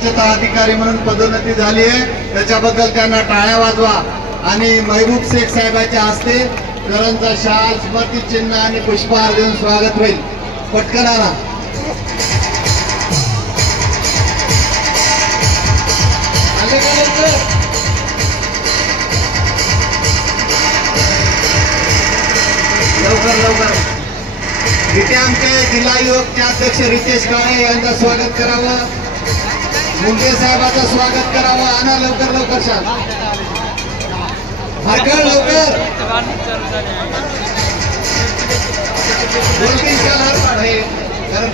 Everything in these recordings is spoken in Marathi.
स्वच्छता अधिकारी म्हणून पदोन्नती झाली आहे, त्याच्याबद्दल त्यांना टाळ्या वाजवा। आणि महबूब शेख साहेबांच्या हस्ते करंजा शाल, स्मृती चिन्ह आणि पुष्पहार देऊन स्वागत होईल। पटकन आणा। लवकर लवकर इथे आमचे जिल्हा युवकचे अध्यक्ष रितेश काळे यांचं स्वागत करावं, मुंडे साहेबांचं स्वागत करावं। आणा लवकर लवकर शाल, हरकत लवकर बोलती शाल आहे गरम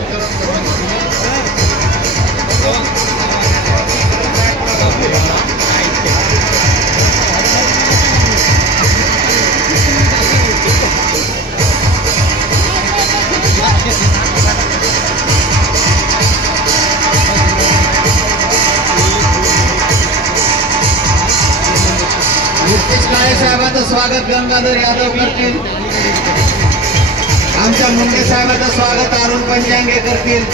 नितीश काळे साहेबांचं स्वागत गंगाधर यादव करतील। आमच्या मुंडे साहेबांचं स्वागत अरुण पंचांगे करतील।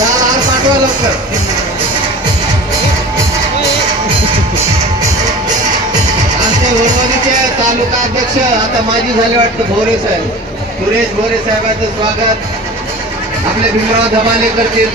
हार पाठवा लवकर। आमचे वडवणीचे तालुका अध्यक्ष आता माजी झाले वाटतं भोरे साहेब, सुरेश भोरे साहेबांचं स्वागत आपले भीमराव धमाले करतील।